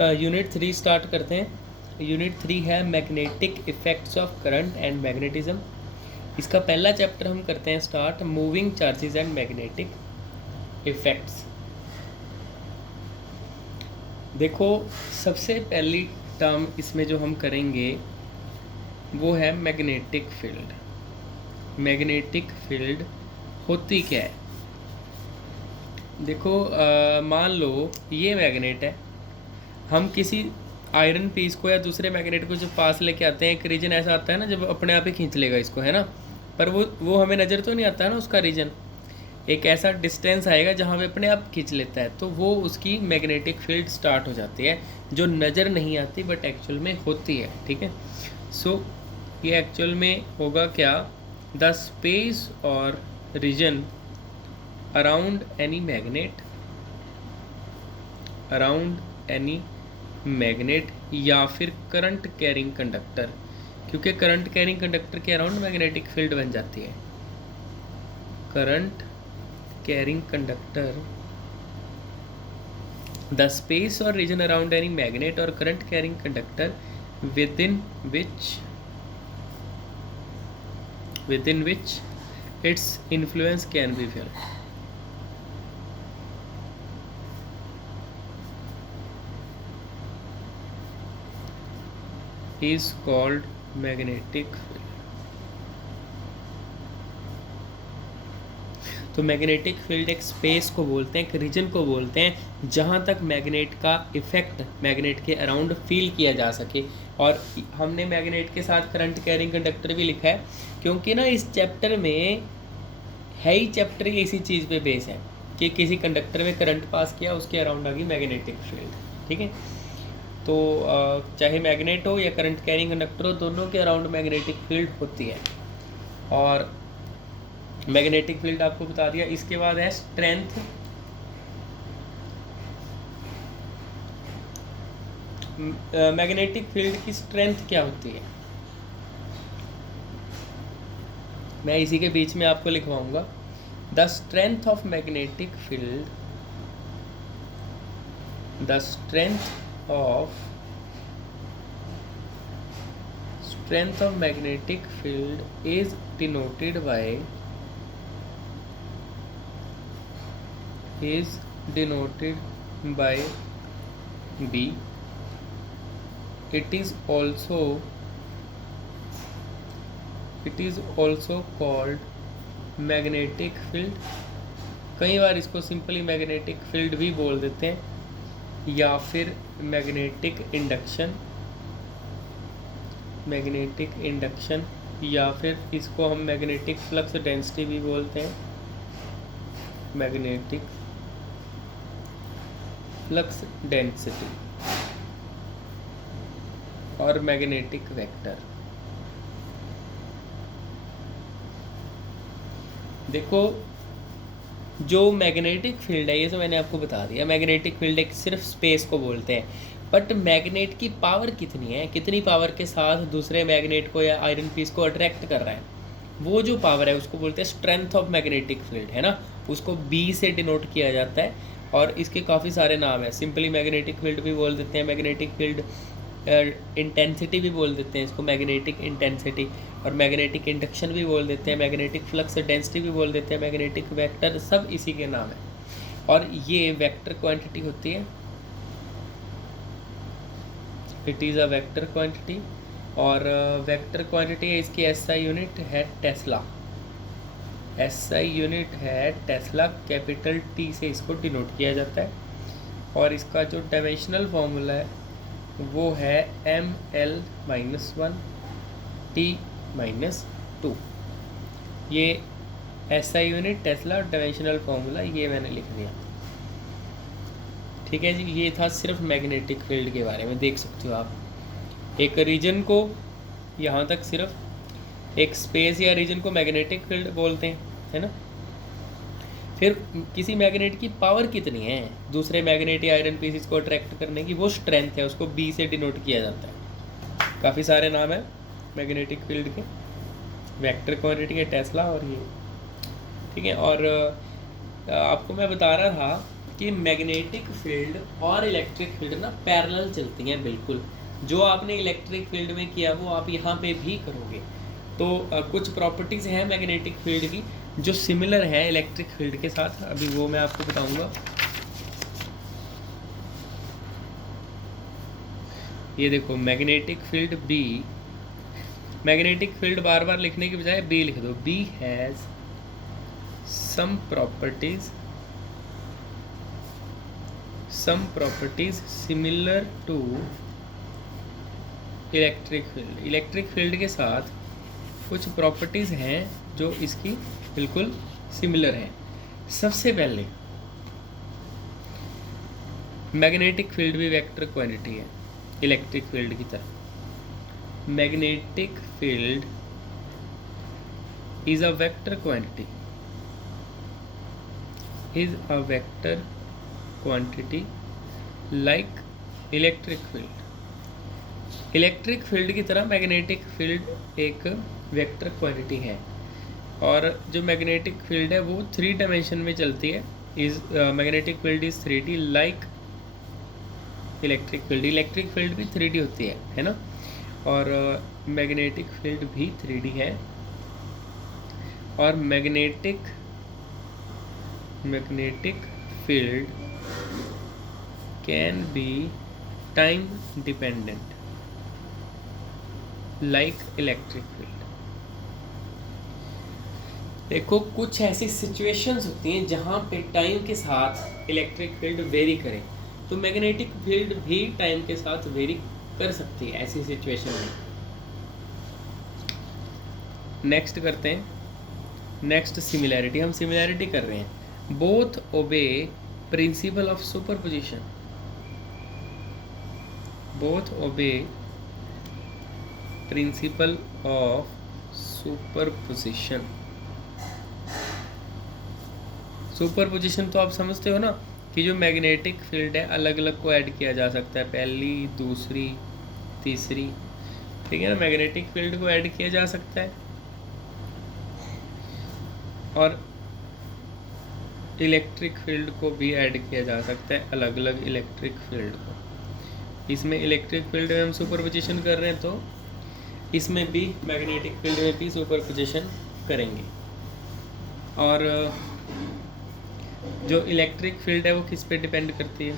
Unit 3 start करते हैं। Unit 3 है magnetic effects of current and magnetism. इसका पहला चैप्टर हम करते हैं start, moving charges and magnetic effects. देखो, सबसे पहली टर्म इसमें जो हम करेंगे वो है मैग्नेटिक फील्ड। मैग्नेटिक फील्ड होती क्या है? देखो, मान लो ये मैग्नेट है, हम किसी आयरन पीस को या दूसरे मैग्नेट को जब पास लेके आते हैं, एक रीजन ऐसा आता है ना जब अपने आप ही खींच लेगा इसको, है ना, पर वो हमें नज़र तो नहीं आता है ना उसका रीजन। एक ऐसा डिस्टेंस आएगा जहाँ पे अपने आप खींच लेता है, तो वो उसकी मैग्नेटिक फील्ड स्टार्ट हो जाती है, जो नज़र नहीं आती बट एक्चुअल में होती है। ठीक है, सो ये एक्चुअल में होगा क्या? द स्पेस और region around any magnet, around any magnet या फिर करंट कैरिंग कंडक्टर, क्योंकि करंट कैरिंग कंडक्टर के अराउंड मैग्नेटिक फील्ड बन जाती है। Current carrying conductor, the space और रीजन अराउंड एनी मैग्नेट और current carrying conductor within which its influence can be felt is called magnetic field। तो magnetic field एक space को बोलते हैं, एक रीजन को बोलते हैं जहाँ तक मैग्नेट का इफेक्ट मैग्नेट के अराउंड फील किया जा सके। और हमने मैग्नेट के साथ करंट कैरिंग कंडक्टर भी लिखा है, क्योंकि ना इस चैप्टर में है ही चैप्टर इसी चीज़ पे बेस है कि किसी कंडक्टर में करंट पास किया, उसके अराउंड आ गई मैग्नेटिक फील्ड। ठीक है, तो चाहे मैग्नेट हो या करंट कैरिंग कंडक्टर हो, दोनों के अराउंड मैग्नेटिक फील्ड होती है। और मैग्नेटिक फील्ड आपको बता दिया। इसके बाद है स्ट्रेंथ। मैग्नेटिक फील्ड की स्ट्रेंथ क्या होती है, मैं इसी के बीच में आपको लिखवाऊंगा। The strength of magnetic field, the strength of magnetic field is denoted by B। It is also called magnetic field. कई बार इसको सिंपली मैग्नेटिक फील्ड भी बोल देते हैं, या फिर मैग्नेटिक इंडक्शन, या फिर इसको हम मैग्नेटिक फ्लक्स डेंसिटी भी बोलते हैं, मैग्नेटिक फ्लक्स डेंसिटी और मैग्नेटिक वेक्टर। देखो, जो मैग्नेटिक फील्ड है, ये तो मैंने आपको बता दिया, मैग्नेटिक फील्ड एक सिर्फ स्पेस को बोलते हैं, बट मैग्नेट की पावर कितनी है, कितनी पावर के साथ दूसरे मैग्नेट को या आयरन पीस को अट्रैक्ट कर रहा है, वो जो पावर है उसको बोलते हैं स्ट्रेंथ ऑफ मैग्नेटिक फील्ड, है ना। उसको B से डिनोट किया जाता है, और इसके काफ़ी सारे नाम हैं। सिंपली मैग्नेटिक फील्ड भी बोल देते हैं, मैग्नेटिक फील्ड इंटेंसिटी भी बोल देते हैं इसको, मैग्नेटिक इंटेंसिटी, और मैग्नेटिक इंडक्शन भी बोल देते हैं, मैग्नेटिक फ्लक्स डेंसिटी भी बोल देते हैं, मैग्नेटिक वेक्टर, सब इसी के नाम है। और ये वेक्टर क्वांटिटी होती है, it is a vector quantity. और वेक्टर क्वांटिटी है इसकी SI यूनिट है टेस्ला। SI यूनिट है टेस्ला, कैपिटल T से इसको डिनोट किया जाता है। और इसका जो डायमेंशनल फॉर्मूला है वो है ML-1 T-2। ये SI unit Tesla dimensional formula ये मैंने लिख दिया। ठीक है जी, ये था सिर्फ मैग्नेटिक फील्ड के बारे में। देख सकते हो आप एक रीजन को, यहाँ तक सिर्फ एक स्पेस या रीजन को मैग्नेटिक फील्ड बोलते हैं, है ना। फिर किसी मैग्नेट की पावर कितनी है दूसरे मैग्नेट या आयरन पीसेस को अट्रैक्ट करने की, वो स्ट्रेंथ है, उसको B से डिनोट किया जाता है। काफ़ी सारे नाम है मैग्नेटिक फील्ड के, वेक्टर क्वांटिटी है टेस्ला और ये। ठीक है, और आपको मैं बता रहा था कि मैग्नेटिक फील्ड और इलेक्ट्रिक फील्ड ना पैरेलल चलती हैं बिल्कुल। जो आपने इलेक्ट्रिक फील्ड में किया वो आप यहाँ पे भी करोगे। तो कुछ प्रॉपर्टीज़ हैं मैग्नेटिक फील्ड की जो सिमिलर है इलेक्ट्रिक फील्ड के साथ, अभी वो मैं आपको बताऊंगा। ये देखो magnetic field B, magnetic field बार बार लिखने की बजाय बी लिख दो। B has some properties similar to electric field. Electric field के साथ कुछ प्रॉपर्टीज़ हैं जो इसकी बिल्कुल सिमिलर हैं। सबसे पहले मैग्नेटिक फील्ड भी वेक्टर क्वांटिटी है इलेक्ट्रिक फील्ड की तरह। Magnetic field is a vector quantity, is a vector quantity like electric field। Electric field की तरह मैग्नेटिक फील्ड एक वेक्टर क्वांटिटी है, और जो मैग्नेटिक फील्ड है वो 3 डायमेंशन में चलती है। Is magnetic field is 3D like electric field. Electric field भी 3D होती है ना, और मैग्नेटिक फील्ड भी 3D है। और magnetic field can be time dependent like electric field। देखो कुछ ऐसी सिचुएशंस होती हैं जहाँ पे टाइम के साथ इलेक्ट्रिक फील्ड वेरी करे, तो मैग्नेटिक फील्ड भी टाइम के साथ वेरी कर सकती है ऐसी सिचुएशन में। नेक्स्ट करते हैं, नेक्स्ट सिमिलैरिटी। हम सिमिलैरिटी कर रहे हैं। Both obey principle of superposition. Both obey principle of superposition. Superposition तो आप समझते हो ना कि जो मैग्नेटिक फील्ड है अलग अलग को ऐड किया जा सकता है, पहली, दूसरी, तीसरी, ठीक है ना। मैग्नेटिक फील्ड को ऐड किया जा सकता है और इलेक्ट्रिक फील्ड को भी ऐड किया जा सकता है, अलग अलग इलेक्ट्रिक फील्ड को। इसमें इलेक्ट्रिक फील्ड में हम सुपरपोजिशन कर रहे हैं तो इसमें भी मैग्नेटिक फील्ड में भी सुपरपोजिशन करेंगे। और जो इलेक्ट्रिक फील्ड है वो किस पे डिपेंड करती है?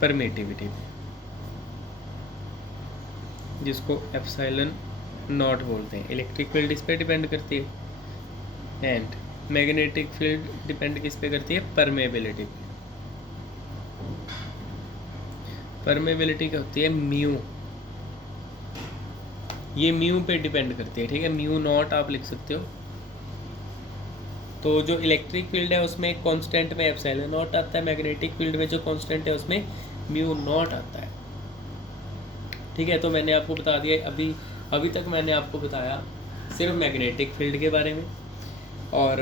परमिटिविटी पे, जिसको एप्सिलॉन नॉट बोलते हैं। इलेक्ट्रिक फील्ड इस पे डिपेंड करती है एंड मैग्नेटिक फील्ड डिपेंड किस पे करती है? परमेबिलिटी पे। परमेबिलिटी क्या होती है? म्यू। ये म्यू पे डिपेंड करती है, ठीक है। म्यू नॉट आप लिख सकते हो। तो जो इलेक्ट्रिक फील्ड है उसमें कांस्टेंट में एप्सिलॉन नॉट आता है, मैग्नेटिक फील्ड में जो कांस्टेंट है उसमें म्यू नॉट आता है, ठीक है। तो मैंने आपको बता दिया, अभी तक मैंने आपको बताया सिर्फ मैग्नेटिक फील्ड के बारे में और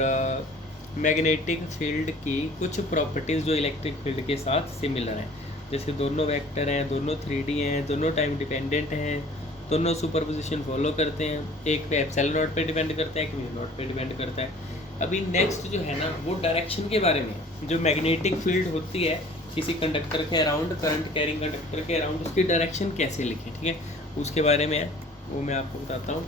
मैग्नेटिक फील्ड की कुछ प्रॉपर्टीज़ जो इलेक्ट्रिक फील्ड के साथ सिमिलर हैं, जैसे दोनों वेक्टर हैं, दोनों 3D हैं, दोनों टाइम डिपेंडेंट हैं, दोनों सुपरपोजिशन फॉलो करते हैं। एक पे एप्सिलॉन नॉट पे डिपेंड करता है, एक म्यू नॉट पे डिपेंड करता है। अभी नेक्स्ट जो है ना वो डायरेक्शन के बारे में। जो मैग्नेटिक फील्ड होती है किसी कंडक्टर के अराउंड, करंट कैरिंग कंडक्टर के अराउंड, उसकी डायरेक्शन कैसे लिखें, ठीक है, उसके बारे में है, वो मैं आपको बताता हूँ।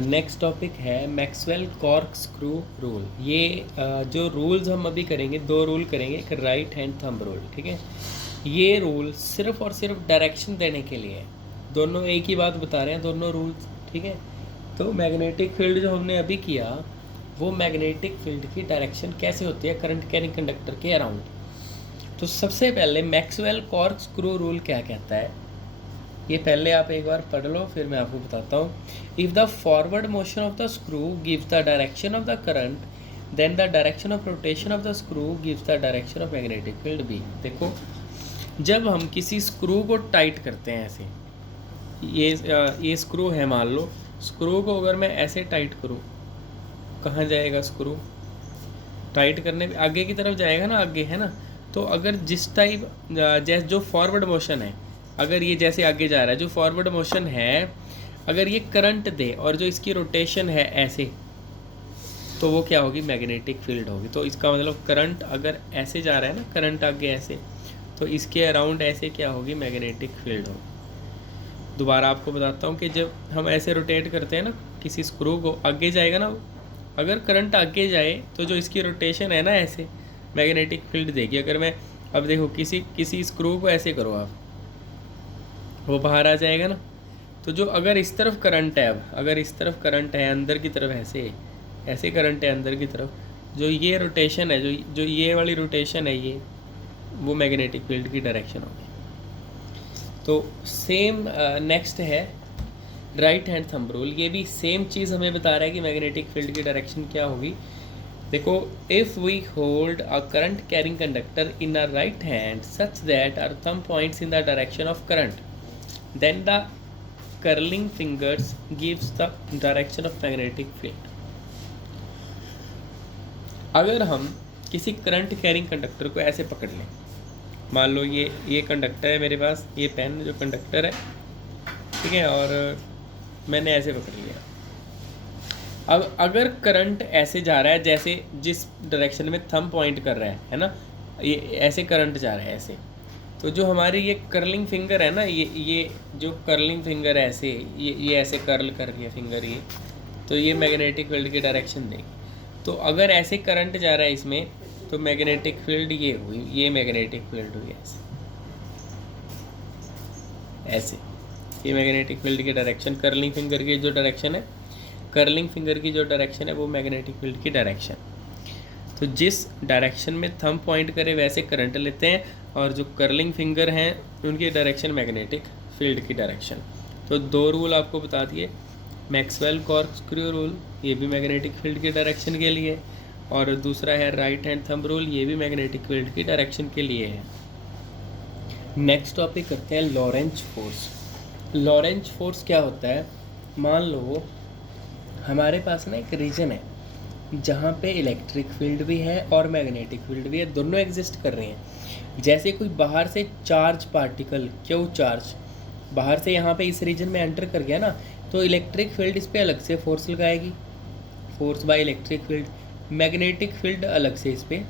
नेक्स्ट टॉपिक है मैक्सवेल कॉर्कस्क्रू रूल। ये जो रूल्स हम अभी करेंगे, 2 रूल करेंगे, एक राइट हैंड थंब रूल, ठीक है। ये रूल सिर्फ और सिर्फ डायरेक्शन देने के लिए है, दोनों एक ही बात बता रहे हैं दोनों रूल्स, ठीक है। तो मैग्नेटिक फील्ड जो हमने अभी किया वो मैग्नेटिक फील्ड की डायरेक्शन कैसे होती है करंट कैरिंग कंडक्टर के अराउंड। तो सबसे पहले मैक्सवेल कॉर्कस्क्रू रूल क्या कहता है, ये पहले आप एक बार पढ़ लो, फिर मैं आपको बताता हूँ। If the forward motion of the screw gives the direction of the current, then the direction of rotation of the screw gives the direction of magnetic field B. देखो जब हम किसी स्क्रू को टाइट करते हैं ऐसे, ये स्क्रू है मान लो, स्क्रू को अगर मैं ऐसे टाइट करूँ, कहाँ जाएगा स्क्रू? टाइट करने पे आगे की तरफ जाएगा ना, आगे है ना। तो अगर जिस टाइप जैसे जो फॉरवर्ड मोशन है, अगर ये जैसे आगे जा रहा है, जो फॉरवर्ड मोशन है, अगर ये करंट दे और जो इसकी रोटेशन है ऐसे, तो वो क्या होगी, मैग्नेटिक फील्ड होगी। तो इसका मतलब करंट अगर ऐसे जा रहा है ना, करंट आगे ऐसे, तो इसके अराउंड ऐसे क्या होगी, मैग्नेटिक फील्ड होगी। दोबारा आपको बताता हूँ कि जब हम ऐसे रोटेट करते हैं ना किसी स्क्रू को, आगे जाएगा ना, अगर करंट आगे जाए तो जो इसकी रोटेशन है ना ऐसे मैग्नेटिक फील्ड देगी। अगर मैं अब देखो किसी स्क्रू को ऐसे करो आप, वो बाहर आ जाएगा ना। तो जो अगर इस तरफ करंट है, अब अगर इस तरफ करंट है अंदर की तरफ, ऐसे करंट है अंदर की तरफ, जो ये रोटेशन है, जो ये वाली रोटेशन है, ये वो मैग्नेटिक फील्ड की डायरेक्शन होगी। तो सेम नेक्स्ट है राइट हैंड थंब रूल। ये भी सेम चीज़ हमें बता रहा है कि मैग्नेटिक फील्ड की डायरेक्शन क्या होगी। देखो, if we hold a current carrying conductor in a right hand such that our thumb points in the direction of current, then the curling fingers gives the direction of magnetic field. अगर हम किसी current carrying conductor को ऐसे पकड़ लें, मान लो ये conductor है मेरे पास, ये पेन जो कंडक्टर है, ठीक है, और मैंने ऐसे पकड़ लिया। अब अगर करंट ऐसे जा रहा है जैसे जिस डायरेक्शन में थंब पॉइंट कर रहा है ना, ये ऐसे करंट जा रहा है ऐसे, तो जो हमारी ये कर्लिंग फिंगर है ना, ये जो कर्लिंग फिंगर है ऐसे, ये ऐसे कर्ल कर रही है फिंगर ये, तो ये मैग्नेटिक फील्ड की डायरेक्शन देगी। तो अगर ऐसे करंट जा रहा है इसमें, तो मैग्नेटिक फील्ड ये हुई, ये मैग्नेटिक फील्ड हुई ऐसे ये मैग्नेटिक फील्ड की डायरेक्शन, कर्लिंग फिंगर की जो डायरेक्शन है, कर्लिंग फिंगर की जो डायरेक्शन है वो मैग्नेटिक फील्ड की डायरेक्शन। तो जिस डायरेक्शन में थंब पॉइंट करे वैसे करंट लेते हैं, और जो कर्लिंग फिंगर हैं उनकी डायरेक्शन मैग्नेटिक फील्ड की डायरेक्शन। तो दो रूल आपको बता दिए, मैक्सवेल कॉर्कस्क्रू रूल, ये भी मैग्नेटिक फील्ड की डायरेक्शन के लिए, और दूसरा है राइट हैंड थंब रूल, ये भी मैग्नेटिक फील्ड की डायरेक्शन के लिए है। नेक्स्ट टॉपिक करते हैं लॉरेंज फोर्स। लॉरेंज फोर्स क्या होता है, मान लो हमारे पास ना एक रीजन है जहाँ पे इलेक्ट्रिक फील्ड भी है और मैग्नेटिक फील्ड भी है, दोनों एग्जिस्ट कर रहे हैं। जैसे कोई बाहर से चार्ज पार्टिकल, क्यू चार्ज बाहर से यहाँ पे इस रीजन में एंटर कर गया ना, तो इलेक्ट्रिक फील्ड इस पर अलग से फोर्स लगाएगी, force by electric field. Magnetic field अलग से इस पर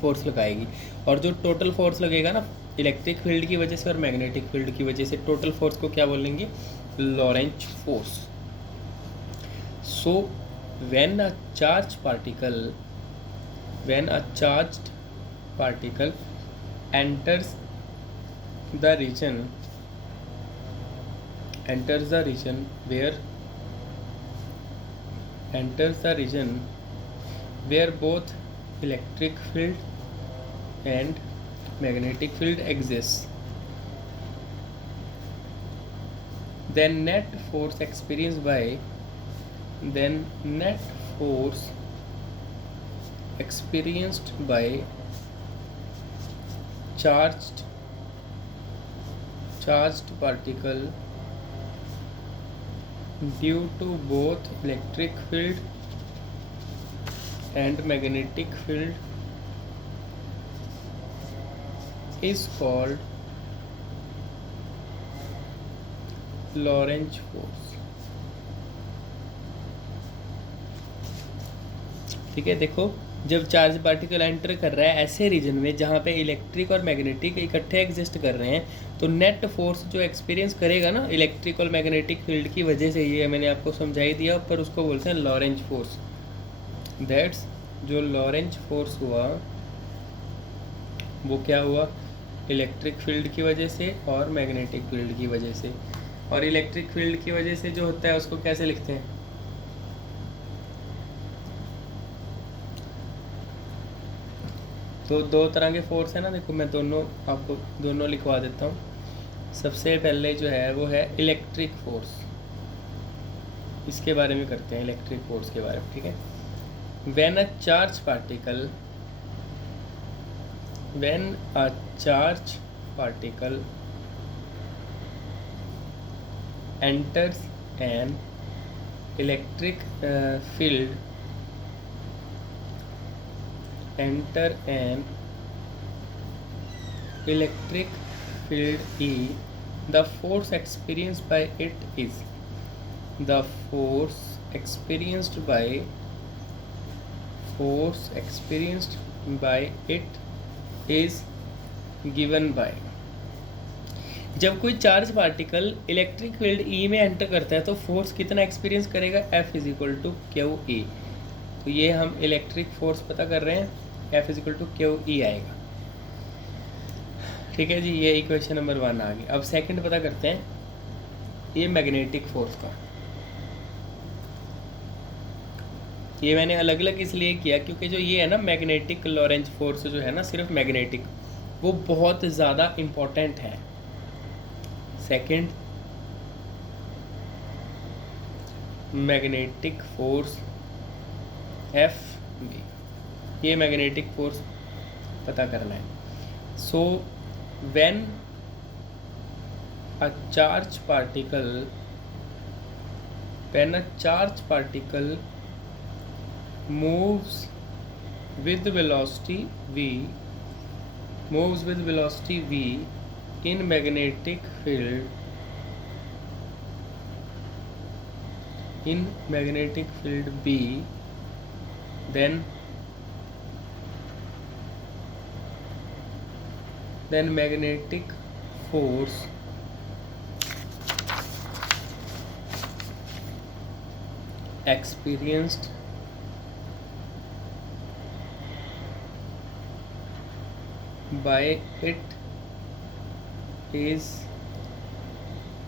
फोर्स लगाएगी, और जो टोटल फोर्स लगेगा ना इलेक्ट्रिक फील्ड की वजह से और मैग्नेटिक फील्ड की वजह से, टोटल फोर्स को क्या बोलेंगे, Lorentz force. So when a charged particle enters the region where both electric field and magnetic field exists, then net force experienced by charged particle due to both electric field and magnetic field is called Lorentz force। ठीक है, देखो जब charge particle enter कर रहा है ऐसे reason में जहाँ पे इलेक्ट्रिक और मैग्नेटिक इकट्ठे एग्जिस्ट कर रहे हैं, तो नेट फोर्स जो एक्सपीरियंस करेगा ना इलेक्ट्रिक और मैग्नेटिक फील्ड की वजह से, ये मैंने आपको समझाई दिया, पर उसको बोलते हैं लॉरेंज फोर्स। दैट्स जो लॉरेंज फोर्स हुआ वो क्या हुआ, इलेक्ट्रिक फील्ड की वजह से और मैग्नेटिक फील्ड की वजह से। और इलेक्ट्रिक फील्ड की वजह से जो होता है उसको कैसे लिखते हैं, तो दो तरह के फोर्स है ना, देखो मैं आपको दोनों लिखवा देता हूँ। सबसे पहले जो है वो है इलेक्ट्रिक फोर्स, इसके बारे में करते हैं, इलेक्ट्रिक फोर्स के बारे में, ठीक है। When a charge particle enters an electric field, E, the force experienced by it is, the force experienced by force experienced bye it is given by. जब कोई charge particle electric field E में enter करता है तो force कितना experience करेगा, F is equal to Q E. तो ये हम इलेक्ट्रिक फोर्स पता कर रहे हैं, F is equal to Q E आएगा। ठीक है जी, ये इक्वेशन नंबर 1 आ गई। अब सेकंड पता करते हैं, ये मैग्नेटिक फोर्स का। ये मैंने अलग अलग इसलिए किया क्योंकि जो ये है ना मैग्नेटिक लॉरेंज फोर्स जो है ना, सिर्फ मैग्नेटिक, वो बहुत ज़्यादा इम्पोर्टेंट है। Second, magnetic force F B, ये मैग्नेटिक फोर्स पता करना है। So when a charge particle moves with velocity v in magnetic field B, then magnetic force experienced by it is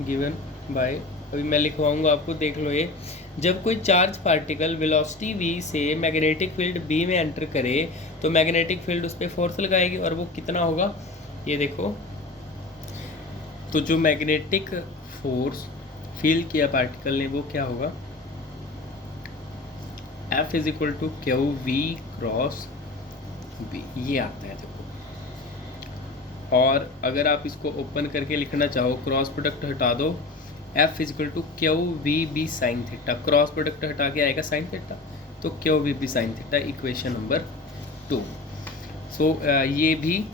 given by। अभी मैं लिखवाऊंगा आपको, देख लो। ये जब कोई चार्ज पार्टिकल वेलोसिटी v से मैग्नेटिक फील्ड B में एंटर करे तो मैग्नेटिक फील्ड उस पर फोर्स लगाएगी, और वो कितना होगा ये देखो। तो जो मैग्नेटिक फोर्स फील किया पार्टिकल ने वो क्या होगा, F is equal to Q V cross B, ये आता है देखो। और अगर आप इसको ओपन करके लिखना चाहो, क्रॉस प्रोडक्ट हटा दो, F is equal to Q V B sine theta, cross product हटा के आएगा साइन थीटा, तो Q V B sine theta, equation number 2। So ये भी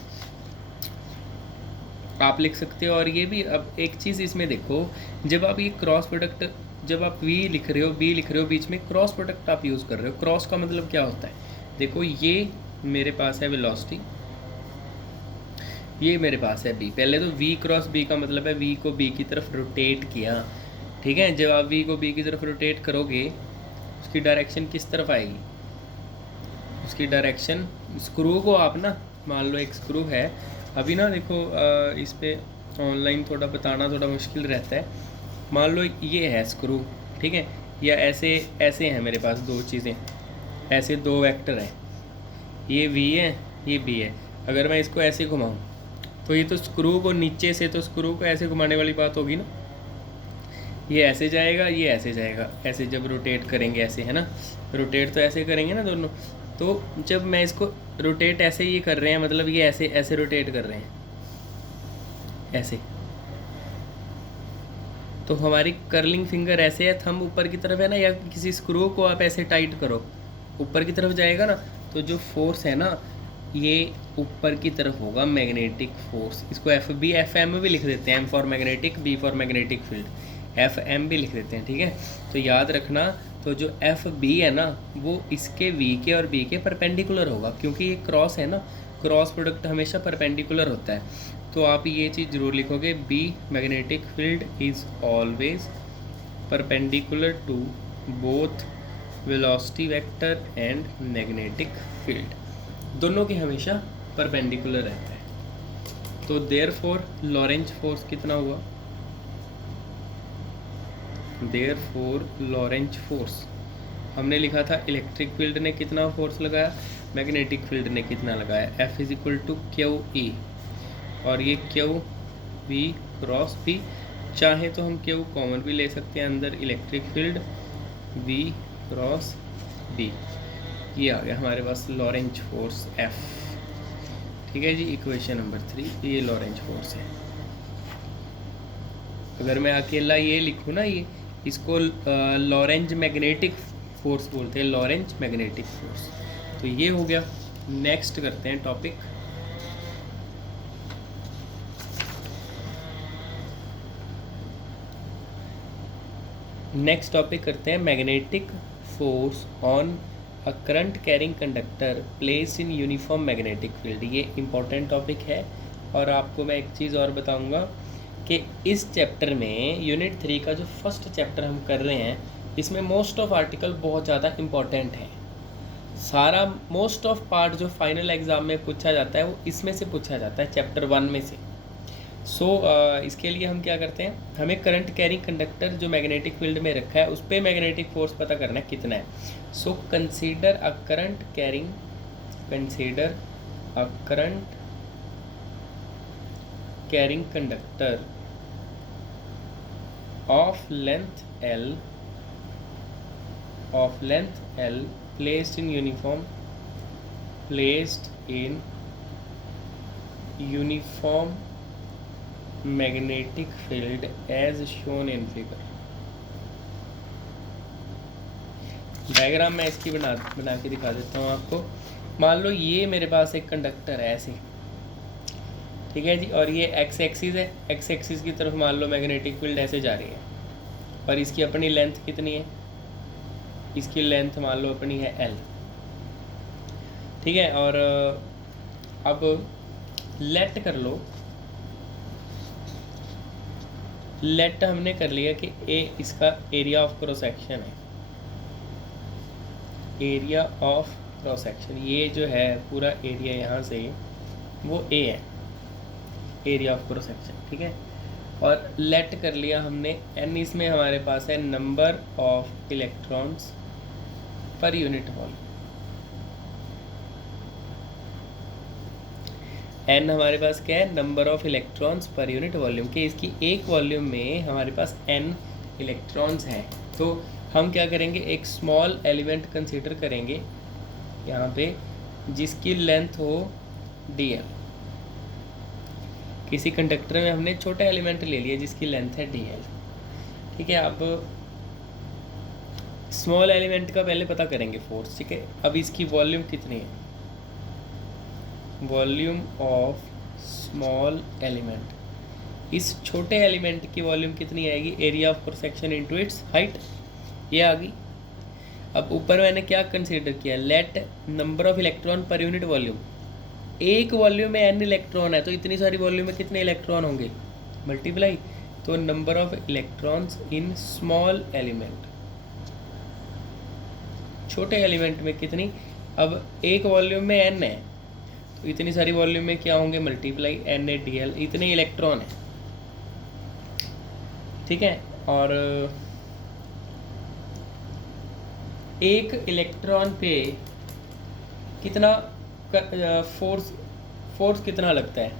आप लिख सकते हो। और ये भी, अब एक चीज़ इसमें देखो, जब आप ये क्रॉस प्रोडक्ट, जब आप V लिख रहे हो, B लिख रहे हो, बीच में क्रॉस प्रोडक्ट आप यूज़ कर रहे हो। क्रॉस का मतलब क्या होता है, देखो ये मेरे पास है वेलोसिटी, ये मेरे पास है B। पहले तो V क्रॉस B का मतलब है V को B की तरफ रोटेट किया, ठीक है। जब आप V को B की तरफ रोटेट करोगे, उसकी डायरेक्शन किस तरफ आएगी, उसकी डायरेक्शन, स्क्रू को आप ना, मान लो एक स्क्रू है, अभी ना देखो इस पर ऑनलाइन थोड़ा बताना थोड़ा मुश्किल रहता है। मान लो ये है स्क्रू, ठीक है, या ऐसे ऐसे हैं मेरे पास दो चीज़ें, ऐसे दो वेक्टर हैं, ये V है, ये B है। अगर मैं इसको ऐसे घुमाऊँ तो ये तो स्क्रू को नीचे से, तो स्क्रू को ऐसे घुमाने वाली बात होगी ना, ये ऐसे जाएगा, ये ऐसे जाएगा, ऐसे जब रोटेट करेंगे ऐसे, है ना, रोटेट तो ऐसे करेंगे ना दोनों। तो जब मैं इसको रोटेट ऐसे ये कर रहे हैं, मतलब ये ऐसे ऐसे रोटेट कर रहे हैं, ऐसे, तो हमारी कर्लिंग फिंगर ऐसे है, थंब ऊपर की तरफ है ना, या किसी स्क्रू को आप ऐसे टाइट करो, ऊपर की तरफ जाएगा ना, तो जो फोर्स है ना ये ऊपर की तरफ होगा, मैग्नेटिक फोर्स। इसको FM भी लिख देते हैं, M for magnetic, B for magnetic field, FM भी लिख देते हैं, ठीक है। तो याद रखना, तो जो FB है ना वो इसके V के और B के परपेंडिकुलर होगा, क्योंकि ये क्रॉस है ना, क्रॉस प्रोडक्ट हमेशा परपेंडिकुलर होता है। तो आप ये चीज़ जरूर लिखोगे, B magnetic field is always perpendicular to both velocity vector and magnetic field, दोनों के हमेशा परपेंडिकुलर रहता है। तो देयरफॉर लॉरेंज फोर्स कितना हुआ, देयरफॉर लॉरेंज फोर्स हमने लिखा था इलेक्ट्रिक फील्ड ने कितना फोर्स लगाया, मैग्नेटिक फील्ड ने कितना लगाया, F is equal to Q E, और ये क्यू वी क्रॉस बी, चाहे तो हम क्यू कॉमन भी ले सकते हैं अंदर, electric field V cross B, ये आ गया हमारे पास लॉरेंज फोर्स F। ठीक है जी, इक्वेशन नंबर 3, ये लॉरेंज फोर्स है। अगर मैं अकेला ये लिखूँ ना, ये इसको लॉरेंज मैग्नेटिक फोर्स बोलते हैं, लॉरेंज मैग्नेटिक फोर्स। तो ये हो गया। नेक्स्ट करते हैं टॉपिक, नेक्स्ट टॉपिक करते हैं magnetic force on a current carrying conductor placed in uniform magnetic field. ये इम्पोर्टेंट टॉपिक है और आपको मैं एक चीज़ और बताऊंगा कि इस चैप्टर में यूनिट 3 का जो फर्स्ट चैप्टर हम कर रहे हैं इसमें मोस्ट ऑफ आर्टिकल बहुत ज़्यादा इम्पोर्टेंट है। सारा मोस्ट ऑफ पार्ट जो फाइनल एग्ज़ाम में पूछा जाता है वो इसमें से पूछा जाता है, चैप्टर 1 में से। इसके लिए हम क्या करते हैं, हमें करंट कैरिंग कंडक्टर जो मैग्नेटिक फील्ड में रखा है उस पर मैग्नेटिक फोर्स पता करना है कितना है। So consider a current carrying conductor of length L placed in uniform magnetic field as shown in figure। Diagram मैं इसकी बना के दिखा देता हूँ आपको। मान लो ये मेरे पास एक कंडक्टर है ऐसे, ठीक है जी, और ये एक्स एक्सिस है, एक्स एक्सिस की तरफ मान लो मैग्नेटिक फील्ड ऐसे जा रही है और इसकी अपनी लेंथ कितनी है, इसकी लेंथ मान लो अपनी है L, ठीक है। और अब लेट कर लो, लेट हमने कर लिया कि ए इसका एरिया ऑफ क्रॉस सेक्शन है, एरिया ऑफ क्रॉस सेक्शन, ये जो है पूरा एरिया यहाँ से वो ए है, एरिया ऑफ क्रॉस सेक्शन, ठीक है। और लेट कर लिया हमने एन, इसमें हमारे पास है number of electrons per unit volume. N हमारे पास क्या है, number of electrons per unit volume, कि इसकी एक वॉल्यूम में हमारे पास एन इलेक्ट्रॉन्स हैं। तो हम क्या करेंगे, एक स्मॉल एलिमेंट कंसीडर करेंगे यहाँ पे जिसकी लेंथ हो dl। किसी कंडक्टर में हमने छोटा एलिमेंट ले लिया जिसकी लेंथ है dl, ठीक है। अब स्मॉल एलिमेंट का पहले पता करेंगे फोर्स, ठीक है। अब इसकी वॉल्यूम कितनी है, वॉल्यूम ऑफ स्मॉल एलिमेंट, इस छोटे एलिमेंट की वॉल्यूम कितनी आएगी, area of cross section into its height, ये आ गई। अब ऊपर मैंने क्या कंसीडर किया, लेट नंबर ऑफ इलेक्ट्रॉन पर यूनिट वॉल्यूम, एक वॉल्यूम में n इलेक्ट्रॉन है तो इतनी सारी वॉल्यूम में कितने इलेक्ट्रॉन होंगे, मल्टीप्लाई, तो number of electrons in small element, छोटे एलिमेंट में कितनी, अब एक वॉल्यूम में n है तो इतनी सारी वॉल्यूम में क्या होंगे, मल्टीप्लाई NaDl, इतने इलेक्ट्रॉन है, ठीक है। और एक इलेक्ट्रॉन पे कितना फोर्स कितना लगता है,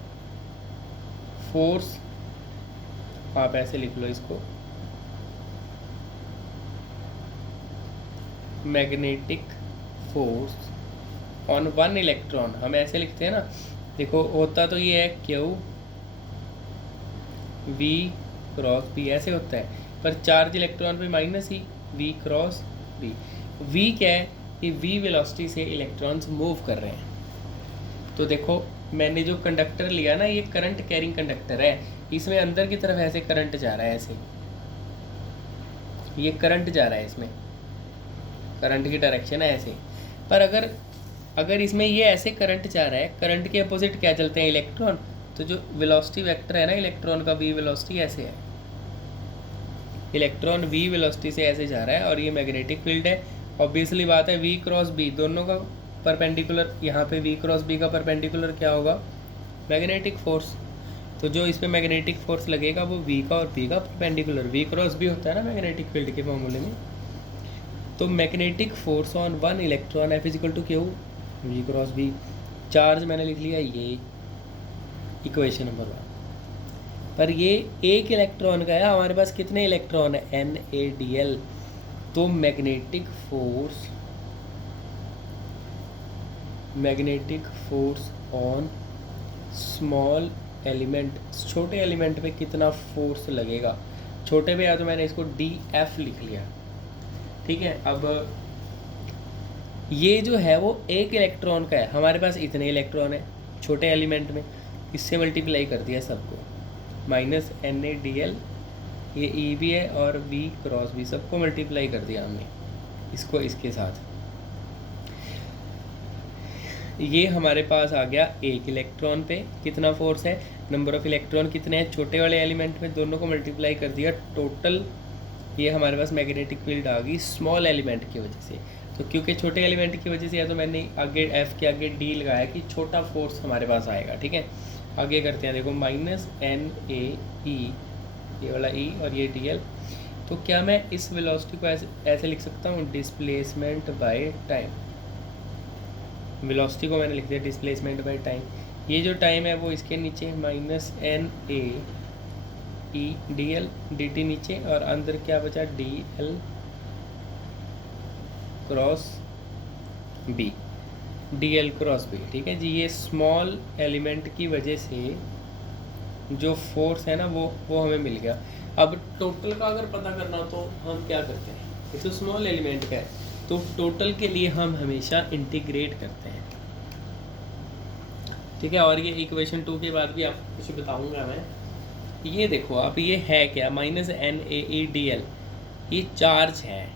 फोर्स आप ऐसे लिख लो इसको, magnetic force on one electron, हम ऐसे लिखते हैं ना, देखो होता तो ये है Q V क्रॉस B, ऐसे होता है, पर चार्ज इलेक्ट्रॉन पे माइनस ही V क्रॉस B। V क्या है कि V वेलोसिटी से इलेक्ट्रॉन्स मूव कर रहे हैं। तो देखो मैंने जो कंडक्टर लिया ना, ये करंट कैरिंग कंडक्टर है, इसमें अंदर की तरफ ऐसे करंट जा रहा है, ऐसे ये करंट जा रहा है, इसमें करंट की डायरेक्शन है ऐसे। पर अगर इसमें ये ऐसे करंट जा रहा है, करंट के अपोजिट क्या चलते हैं, इलेक्ट्रॉन, तो जो वेलोसिटी वेक्टर है ना इलेक्ट्रॉन का, V वेलोसिटी ऐसे है, इलेक्ट्रॉन V वेलोसिटी से ऐसे जा रहा है और ये मैग्नेटिक फील्ड है। ऑब्वियसली बात है V क्रॉस B दोनों का परपेंडिकुलर, यहाँ पे V क्रॉस B का परपेंडिकुलर क्या होगा, मैग्नेटिक फोर्स। तो जो इस पर मैग्नेटिक फोर्स लगेगा वो V का और B का परपेंडिकुलर, V क्रॉस B होता है ना मैग्नेटिक फील्ड के फॉर्मूले में। तो magnetic force on one electron F equal to Q V cross B। Charge मैंने लिख लिया ये इक्वेशन नंबर 1, पर ये एक इलेक्ट्रॉन का है, हमारे पास कितने इलेक्ट्रॉन है, NaDl। तो magnetic force on small element, छोटे एलिमेंट पे कितना फोर्स लगेगा, छोटे पे या तो मैंने इसको DF लिख लिया, ठीक है। अब ये जो है वो एक इलेक्ट्रॉन का है, हमारे पास इतने इलेक्ट्रॉन है छोटे एलिमेंट में, इससे मल्टीप्लाई कर दिया सबको, माइनस NaDl, ये E भी है और V क्रॉस B, सबको मल्टीप्लाई कर दिया हमने इसको इसके साथ, ये हमारे पास आ गया एक इलेक्ट्रॉन पे कितना फोर्स है, नंबर ऑफ इलेक्ट्रॉन कितने हैं, छोटे वाले एलिमेंट में दोनों को मल्टीप्लाई कर दिया, टोटल ये हमारे पास मैग्नेटिक फील्ड आ गई स्मॉल एलिमेंट की वजह से। तो क्योंकि छोटे एलिमेंट की वजह से या तो मैंने आगे एफ के आगे डी लगाया कि छोटा फोर्स हमारे पास आएगा, ठीक है। आगे करते हैं, देखो -NaE, ये वाला E और ये dl। तो क्या मैं इस वेलोसिटी को ऐसे लिख सकता हूँ, डिस्प्लेसमेंट बाय टाइम। वेलोसिटी को मैंने लिख दिया डिस्प्लेसमेंट बाय टाइम। ये जो टाइम है वो इसके नीचे -NaE dl dt नीचे, और अंदर क्या बचा, dl cross b, dl cross b, ठीक है जी। ये स्मॉल एलिमेंट की वजह से जो फोर्स है ना वो हमें मिल गया। अब टोटल का अगर पता करना हो तो हम क्या करते हैं, ये तो स्मॉल एलिमेंट का है, तो टोटल के लिए हम हमेशा इंटीग्रेट करते हैं, ठीक है। और ये इक्वेशन 2 के बाद भी आपको कुछ बताऊंगा मैं। ये देखो आप, ये है क्या, -NaE/dl, ये चार्ज है,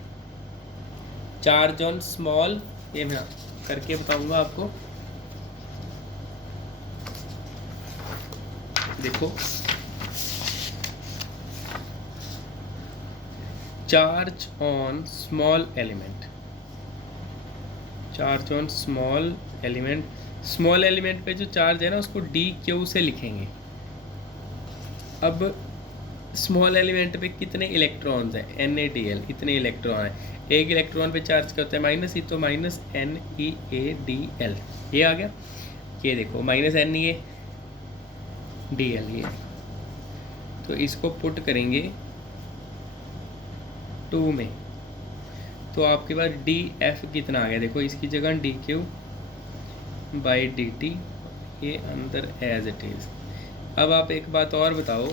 चार्ज ऑन स्मॉल, ये मैं करके बताऊंगा आपको। देखो charge on small element, charge on small element, small element पे जो चार्ज है ना उसको dq से लिखेंगे। अब स्मॉल एलिमेंट पे कितने इलेक्ट्रॉन्स हैं, NaDl, इतने इलेक्ट्रॉन हैं। एक इलेक्ट्रॉन पे चार्ज क्या होता है, -e, तो -NeADl, ये आ गया। ये देखो -NeADl, ये तो इसको पुट करेंगे 2 में, तो आपके पास df कितना आ गया, देखो इसकी जगह dq/dt, ये अंदर एज इट इज। अब आप एक बात और बताओ,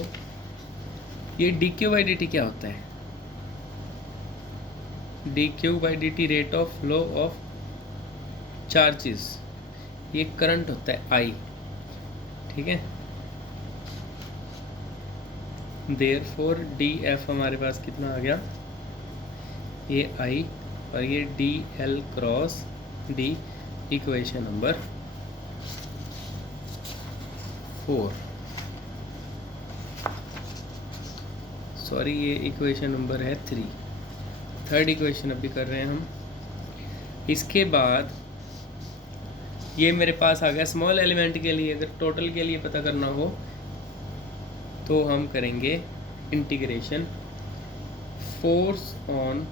ये dq/dt क्या होता है, dq/dt rate of flow of charges, ये करंट होता है I, ठीक है। देयरफॉर df हमारे पास कितना आ गया, ये I और ये dl cross d, equation number 4, sorry ये इक्वेशन नंबर है 3, थर्ड इक्वेशन अभी कर रहे हैं हम। इसके बाद ये मेरे पास आ गया स्मॉल एलिमेंट के लिए। अगर टोटल के लिए पता करना हो तो हम करेंगे integration, force on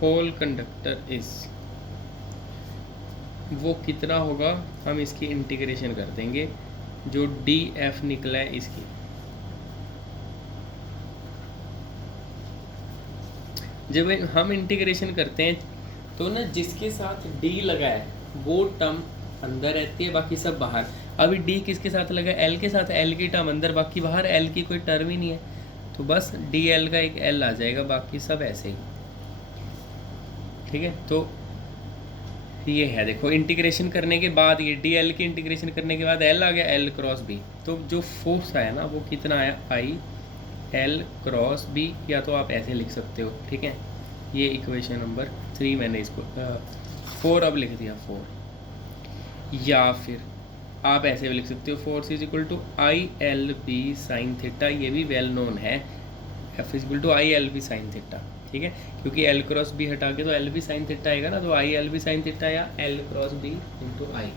whole conductor is, वो कितना होगा, हम इसकी इंटीग्रेशन कर देंगे, जो df निकला है इसकी। जब हम इंटीग्रेशन करते हैं तो ना जिसके साथ d लगा है वो टर्म अंदर रहती है, बाकी सब बाहर। अभी d किसके साथ लगा है, l के साथ, l की टर्म अंदर, बाकी बाहर, l की कोई टर्म ही नहीं है, तो बस dl का एक l आ जाएगा, बाकी सब ऐसे ही, ठीक है। तो ये है, देखो इंटीग्रेशन करने के बाद, ये dl की इंटीग्रेशन करने के बाद l आ गया, l क्रॉस b, तो जो फोर्स आया ना वो कितना आया, I l क्रॉस b, या तो आप ऐसे लिख सकते हो, ठीक है। ये इक्वेशन नंबर 3 मैंने इसको 4 अब लिख दिया 4, या फिर आप ऐसे भी लिख सकते हो, force is equal to ILB sine theta, ये भी वेल नोन है, F is equal to ILB sine theta, ठीक है। क्योंकि l क्रॉस b हटा के तो LB साइन थीटा आएगा ना, तो ILB साइन थीटा या l cross b into I।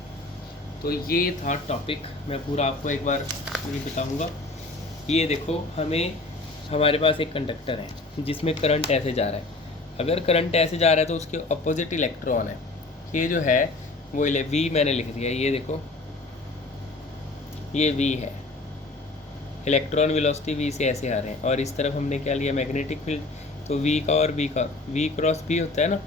तो ये था टॉपिक, मैं पूरा आपको एक बार ये बताऊंगा। ये देखो, हमें हमारे पास एक कंडक्टर है जिसमें करंट ऐसे जा रहा है। अगर करंट ऐसे जा रहा है तो उसके अपोजिट इलेक्ट्रॉन है, ये जो है वो V मैंने लिख दिया, ये देखो ये V है, इलेक्ट्रॉन वेलोसिटी V से ऐसे आ रहे हैं, और इस तरफ हमने क्या लिया, मैग्नेटिक फील्ड, तो V का और B का, V क्रॉस B होता है ना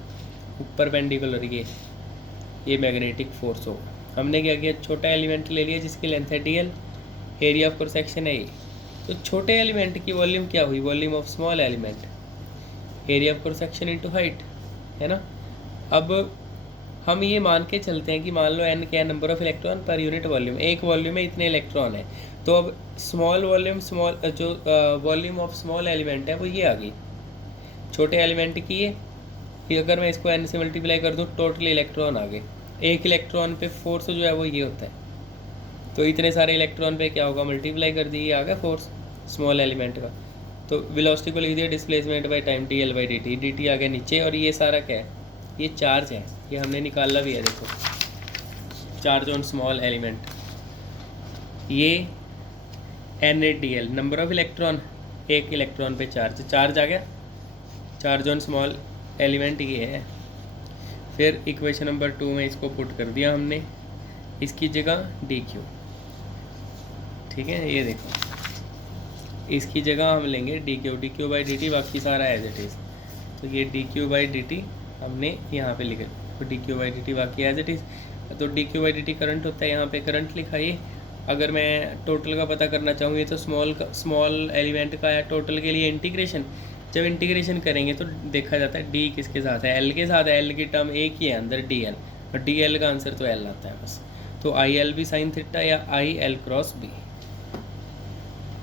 ऊपर पेंडिकुलर, ये मैग्नेटिक फोर्स हो। हमने क्या किया, छोटा एलिमेंट ले लिया जिसकी लेंथ है dl, area of cross section है ये, तो छोटे एलिमेंट की वॉल्यूम क्या हुई, volume of small element, area of cross section into height, है ना। अब हम ये मान के चलते हैं कि मान लो n क्या है, नंबर ऑफ इलेक्ट्रॉन पर यूनिट वॉल्यूम, एक वॉल्यूम में इतने इलेक्ट्रॉन है, तो अब स्मॉल वॉल्यूम, जो वॉल्यूम ऑफ स्मॉल एलिमेंट है वो ये आ गई, छोटे एलिमेंट की ये कि अगर मैं इसको n से मल्टीप्लाई कर दूँ टोटल इलेक्ट्रॉन आ गए। एक इलेक्ट्रॉन पे फोर्स जो है वो ये होता है, तो इतने सारे इलेक्ट्रॉन पे क्या होगा, मल्टीप्लाई कर दिए, आ गया फोर्स स्मॉल एलिमेंट का। तो वेलोसिटी को लिख दिया displacement by time d l by d t, d t आ गया नीचे, और ये सारा क्या है, ये चार्ज है, ये हमने निकाला भी है, देखो चार्ज ऑन स्मॉल एलिमेंट, ये N A D L number of electron, एक इलेक्ट्रॉन पे चार्ज, चार्ज आ गया, चार्ज ऑन स्मॉल एलिमेंट ये है। फिर इक्वेशन नंबर 2 में इसको पुट कर दिया हमने, इसकी जगह डी क्यू, ठीक है, ये देखो इसकी जगह हम लेंगे D Q by d T, बाकी सारा एज इट इज़। तो ये D Q by d T हमने यहाँ पे लिखा, तो D Q by d T बाकी एज इट इज़। तो D Q by d T current होता है, यहाँ पे करंट लिखा ये। अगर मैं टोटल का पता करना चाहूँगी तो स्मॉल एलिमेंट का या टोटल के लिए इंटीग्रेशन, जब इंटीग्रेशन करेंगे तो देखा जाता है डी किसके साथ है, एल के साथ है, एल की टर्म एक ही है अंदर डी एल, और डी एल का आंसर तो एल आता है बस। तो आई एल भी साइन थीटा या आई एल क्रॉस बी।